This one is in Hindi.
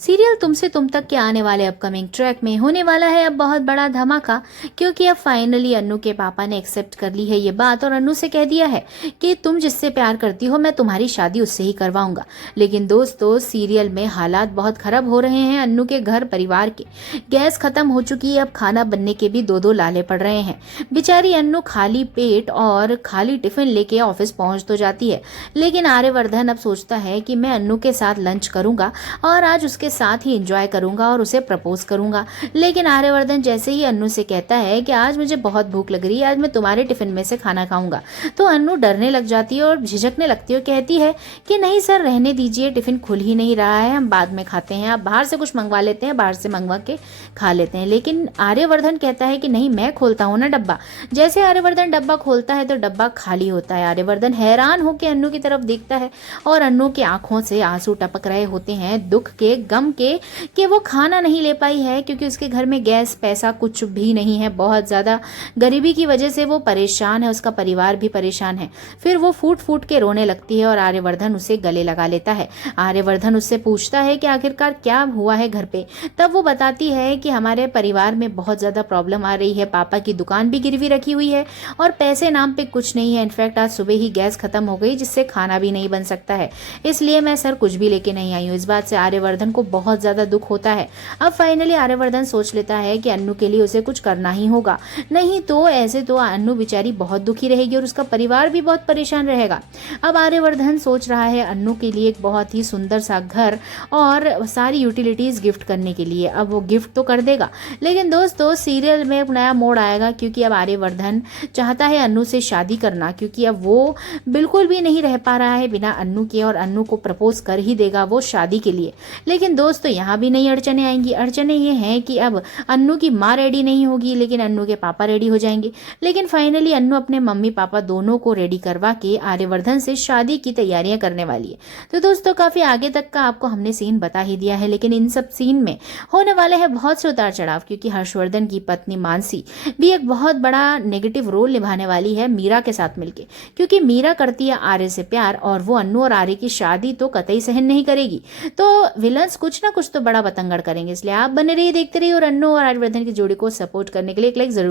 सीरियल तुमसे तुम तक के आने वाले अपकमिंग ट्रैक में होने वाला है अब बहुत बड़ा धमाका, क्योंकि अब फाइनली अन्नू के पापा ने एक्सेप्ट कर ली है ये बात और अन्नू से कह दिया है कि तुम जिससे प्यार करती हो मैं तुम्हारी शादी उससे ही करवाऊंगा। लेकिन दोस्तों, सीरियल में हालात बहुत खराब हो रहे हैं अन्नू के घर परिवार के। गैस खत्म हो चुकी है, अब खाना बनने के भी दो दो लाले पड़ रहे हैं। बेचारी अन्नू खाली पेट और खाली टिफिन लेके ऑफिस पहुंच तो जाती है, लेकिन आर्यवर्धन अब सोचता है कि मैं अन्नू के साथ लंच करूंगा और आज उसके साथ ही एंजॉय करूंगा और उसे प्रपोज करूंगा। लेकिन आर्यवर्धन जैसे ही अन्नू से कहता है कि आज मुझे बहुत भूख लग रही है, आज मैं तुम्हारे टिफिन में से खाना खाऊंगा, तो अन्नू डरने लग जाती है और झिझकने लगती है और कहती है कि नहीं सर, रहने दीजिए, टिफिन खुल ही नहीं रहा है, हम बाद में खाते हैं, आप बाहर से कुछ मंगवा लेते हैं, बाहर से मंगवा के खा लेते हैं। लेकिन आर्यवर्धन कहता है कि नहीं, मैं खोलता हूँ ना डब्बा। जैसे आर्यवर्धन डब्बा खोलता है तो डब्बा खाली होता है। आर्यवर्धन हैरान होकर अन्नू की तरफ देखता है और अन्नू की आंखों से आंसू टपक रहे होते हैं, दुख के, गम के, कि वो खाना नहीं ले पाई है क्योंकि उसके घर में गैस, पैसा कुछ भी नहीं है। बहुत ज़्यादा गरीबी की वजह से वो परेशान है, उसका परिवार भी परेशान है। फिर वो फूट फूट के रोने लगती है और आर्यवर्धन उसे गले लगा लेता है। आर्यवर्धन उससे पूछता है कि आखिरकार क्या हुआ है घर पे। तब वो बताती है कि हमारे परिवार में बहुत ज़्यादा प्रॉब्लम आ रही है, पापा की दुकान भी गिरवी रखी हुई है और पैसे नाम पे कुछ नहीं है। इनफैक्ट आज सुबह ही गैस खत्म हो गई जिससे खाना भी नहीं बन सकता है, इसलिए मैं सर कुछ भी लेके नहीं आई हूँ। इस बात से आर्यवर्धन को बहुत ज़्यादा दुख होता है। अब फाइनली आर्यवर्धन सोच लेता है कि अन्नू के लिए उसे कुछ करना ही होगा, नहीं तो ऐसे तो अन्नू बेचारी बहुत दुखी रहेगी और उसका परिवार भी बहुत परेशान रहेगा। अब आर्यवर्धन सोच रहा है अन्नू के लिए एक बहुत ही सुंदर सा घर और सारी यूटिलिटीज गिफ्ट करने के लिए। अब वो गिफ्ट तो कर देगा, लेकिन दोस्तों सीरियल में एक नया मोड़ आएगा, क्योंकि अब आर्यवर्धन चाहता है अन्नू से शादी करना, क्योंकि अब वो बिल्कुल भी नहीं रह पा रहा है बिना अन्नू के और अन्नू को प्रपोज कर ही देगा वो शादी के लिए। लेकिन दोस्तों यहाँ भी नई अड़चने आएंगी। अड़चने ये हैं कि अब अन्नू की माँ रेडी नहीं होगी, लेकिन अन्नू के पापा रेडी हो जाएंगे। लेकिन फाइनली अन्नू अपने मम्मी पापा दोनों को रेडी करवा के आर्यवर्धन से शादी की तैयारियां करने वाली है। तो दोस्तों काफी आगे तक का आपको हमने सीन बता ही दिया है, लेकिन इन सब सीन में होने वाले हैं बहुत से उतार चढ़ाव, क्योंकि हर्षवर्धन की पत्नी मानसी भी एक बहुत बड़ा नेगेटिव रोल निभाने वाली है मीरा के साथ मिलके, क्योंकि मीरा करती है आर्य से प्यार और वो अन्नू और आर्य की शादी तो कतई सहन नहीं करेगी। तो विलन्स कुछ ना कुछ तो बड़ा बतंगड़ करेंगे, इसलिए आप बने रहिए, देखते रहिए और अन्नू और आर्यवर्धन की जोड़ी को सपोर्ट करने के लिए एक लाइक जरूर